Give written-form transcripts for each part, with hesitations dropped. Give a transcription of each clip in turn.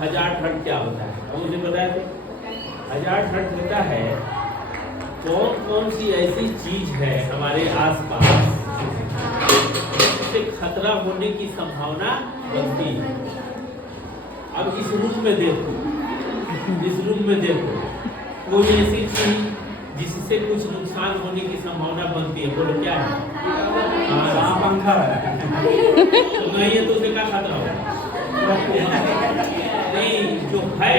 हजारड क्या होता है हम मुझे बताया थे। हजारड होता है कौन कौन सी ऐसी चीज है हमारे आसपास जिससे खतरा होने की संभावना बनती है। अब इस रूम में देखो, इस रूम में देखो कोई ऐसी चीज जिससे कुछ नुकसान होने की संभावना बनती है, बोलो क्या है? हाँ पंखा है। तो नहीं है तो उसे क्या खतरा होगा? नहीं, जो है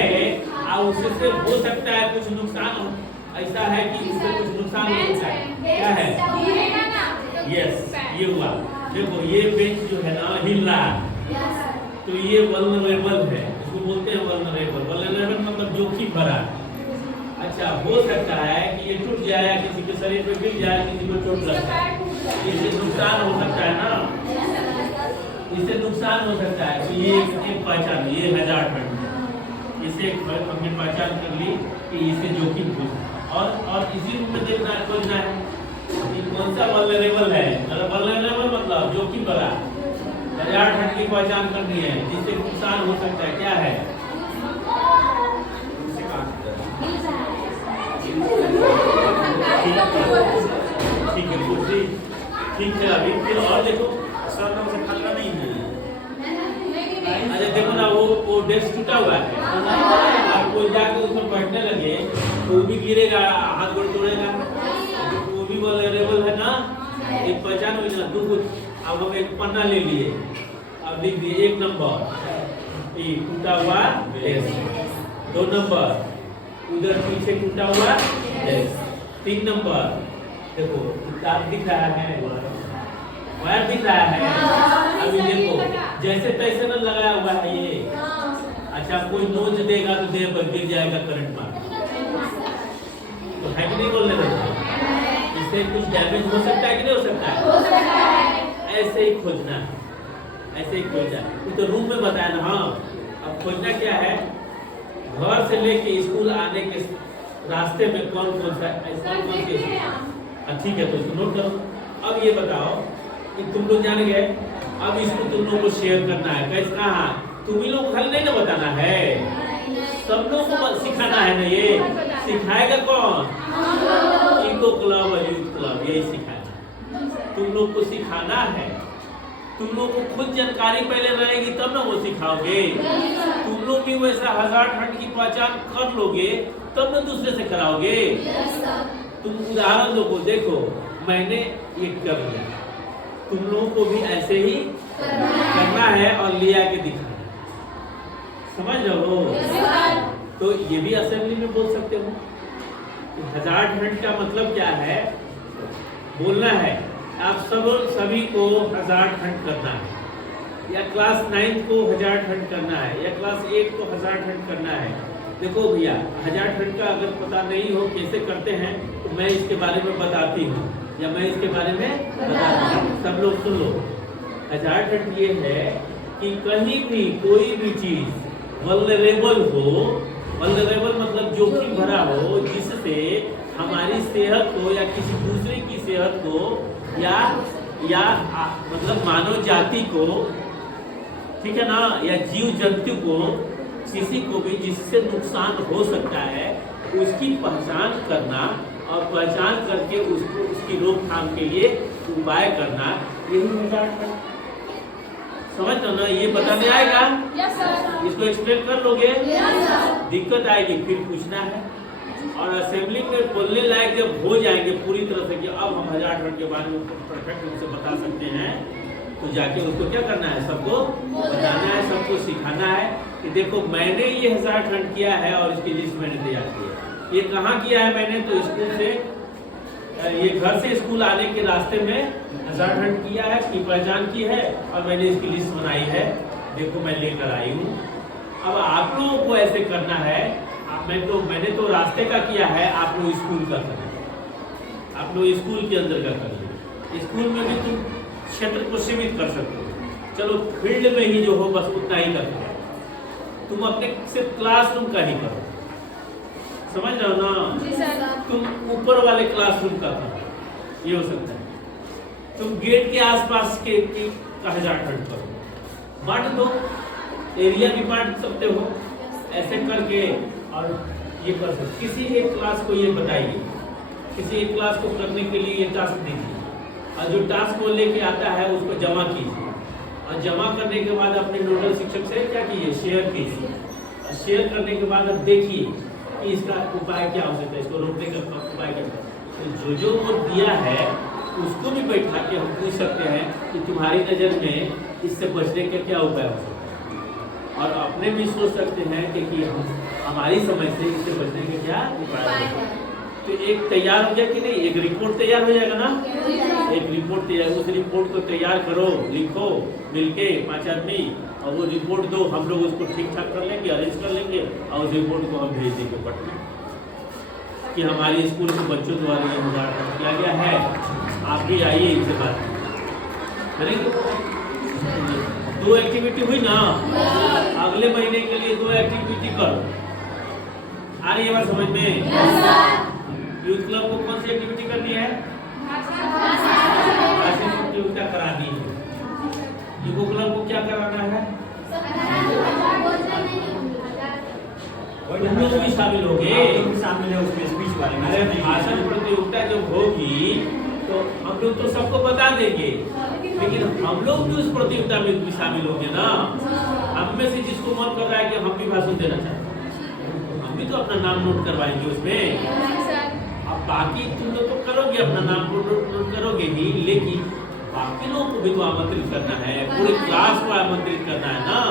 उससे हो सकता है कुछ नुकसान, ऐसा है कि उससे कुछ नुकसान हो सकता है। क्या है? यस, ये हुआ। देखो ये बेंच जो है ना हिल रहा है, तो ये वल्नरेबल है, इसको बोलते हैं वल्नरेबल। वल्नरेबल मतलब जोखिम भरा। अच्छा, हो सकता है कि ये टूट जाए, किसी के शरीर पे गिर जाए, किसी को चोट लग जाए, इससे नुकसान हो सकता है ना, इससे नुकसान हो सकता है। तो ये एक पहचान, ये हजारड, इसे हमने पहचान कर ली कि इससे जोखिम हो। और इसी रूप में देखना है, खोजना है कि कौन सा वल्नरेबल है। वल्नरेबल मतलब जोखिम भरा, हजारड की पहचान करनी है जिससे नुकसान हो सकता है। क्या है? ठीक है, कुर्सी ठीक है। अभी फिर और देखो, सब लोग से खतरा नहीं है। अच्छा देखो ना, वो डेस्क टूटा हुआ है, और कोई जाकर उसमें बैठने लगे तो वो भी गिरेगा, हाथ गोड़ तोड़ेगा, वो भी वल्नरेबल है ना। एक पहचान हुई ना, दो कुछ। अब हम एक पन्ना ले लिए, अब लिख दिए 1 नंबर टूटा हुआ डेस्क, 2 नंबर उधर पीछे टूटा हुआ डेस्क, 3 नंबर देखो किताब दिख रहा है, वायर दिख रहा है। अभी देखो जैसे तैसे न लगाया हुआ है ये। अच्छा, कोई नोच देगा तो देह पर गिर जाएगा करंट में, तो है कि नहीं बोलने देते? इससे कुछ डैमेज हो सकता है कि नहीं हो सकता है? ऐसे ही खोजना है, ऐसे ही खोजना है। तो रूम में बताया ना। हाँ, अब खोजना क्या है? घर से लेके स्कूल आने के रास्ते में कौन कौन सा ऐसा कौन सी? ठीक है, तो इसको नोट करो। अब ये बताओ कि तुम लोग जान गए, अब इसको तुम लोगों को शेयर करना है। कैसे? कहाँ? तुम ही लोग खाली नहीं ना बताना है, सब लोग को सिखाना है ना। ये सिखाएगा कौन? इको क्लब और यूथ क्लब, यही सिखाएगा। तुम लोग को सिखाना है। तुम लोग को खुद जानकारी पहले रहेगी तब ना वो सिखाओगे। तुम लोग भी वैसा हजारड की पहचान कर लोगे तब ना दूसरे से कराओगे। तुम उदाहरण दो, देखो मैंने ये कर लिया, तुम लोगों को भी ऐसे ही करना है और लिया के दिखाना है। समझ रहे हो? तो ये भी असेंबली में बोल सकते हो। हजारड का मतलब क्या है? बोलना है आप सभी को हजारड करना है, या क्लास 9 को हजारड करना है, या क्लास 8 को हजारड करना है। देखो भैया, हजारड का अगर पता नहीं हो कैसे करते हैं तो मैं इसके बारे में बताती हूँ, या मैं इसके बारे में बताती हूँ, सब लोग सुन लो। हजारड ये है कि कहीं भी कोई भी चीज वल्नरेबल हो, वल्नरेबल मतलब जोखिम भरा हो, जिससे हमारी सेहत को या किसी दूसरे की सेहत को या मतलब मानव जाति को, ठीक है ना, या जीव जंतु को, किसी को भी जिससे नुकसान हो सकता है उसकी पहचान करना, और पहचान करके उसको उसकी रोकथाम के लिए उपाय करना, यही हजारड। समझ लो ना? ये बताने आएगा? इसको एक्सप्लेन कर लोगे? दिक्कत आएगी फिर पूछना है। और असेंबली में बोलने लायक जब हो जाएंगे पूरी तरह से कि अब हम हजारड के बारे में परफेक्ट रूप से बता सकते हैं, तो जाके उसको क्या करना है? सबको बताना है, सबको सिखाना है कि देखो मैंने ये हजारड किया है और इसकी लिस्ट मैंने तैयार की है। ये कहाँ किया है मैंने? तो स्कूल से, ये घर से स्कूल आने के रास्ते में हजारड किया है, की पहचान की है, और मैंने इसकी लिस्ट बनाई है। देखो मैं लेकर आई हूँ। अब आप लोगों को ऐसे करना है। मैंने तो रास्ते का किया है, आप लोग स्कूल का करें, आप लोग स्कूल के अंदर का करें। स्कूल में भी तुम क्षेत्र को सीमित कर सकते हो, चलो फील्ड में ही जो हो बस उतना ही करते हो। तुम अपने सिर्फ क्लासरूम का ही करो, समझ रहे हो ना? तुम ऊपर वाले क्लासरूम का करो, ये हो सकता है। तुम गेट के आसपास के हजारड करो, बांट दो। एरिया भी बांट सकते हो ऐसे करके, और ये कर सकते। किसी एक क्लास को ये बताइए, किसी एक क्लास को करने के लिए ये टास्क दीजिए, और जो टास्क को लेके आता है उसको जमा कीजिए, और जमा करने के बाद अपने नोडल शिक्षक से क्या कीजिए, शेयर कीजिए, और शेयर करने के बाद अब देखिए कि इसका उपाय क्या हो सकता है, इसको रोकने का उपाय क्या है। तो जो वो दिया है उसको भी बैठा के हम पूछ सकते हैं कि तुम्हारी नज़र में इससे बचने का क्या उपाय हो सकता है, और अपने भी सोच सकते हैं कि हमारी समझ से इससे बचने का क्या उपाय है। तो एक तैयार हो जाए कि नहीं, एक रिपोर्ट तैयार हो जाएगा ना, एक रिपोर्ट तैयार, उस रिपोर्ट को तैयार करो, लिखो मिलके 5 आदमी, और वो रिपोर्ट दो, हम लोग उसको ठीक ठाक कर लेंगे, अरेंज कर लेंगे, और उस रिपोर्ट को हम भेज देंगे पटना कि हमारे स्कूल के बच्चों द्वारा ये मुजाहरा किया गया है, आप भी आइए इनसे बात करेंगे। 2 एक्टिविटी हुई ना, अगले महीने के लिए 2 एक्टिविटी करो। आ रही है बात समझ में? यूथ क्लब को कौन सी एक्टिविटी करनी है? प्रतियोगिता करानी है। युवा क्लब को क्या कराना है? तुम लोग भी शामिल होगे, शामिल है उसमें स्पीच वाले में। अरे भाषण प्रतियोगिता जब होगी तो हम लोग तो सबको बता देंगे, लेकिन हम लोग भी उस प्रतियोगिता में भी शामिल होंगे ना। हम में से जिसको मन कर रहा है कि हम भी भाषण देना चाहते हैं, हम भी तो अपना नाम नोट करवाएंगे उसमें। अब बाकी तुम लोग तो करोगे, अपना नाम नोट करोगे ही, लेकिन बाकी लोगों को भी तो आमंत्रित करना है, पूरे क्लास को आमंत्रित करना है ना।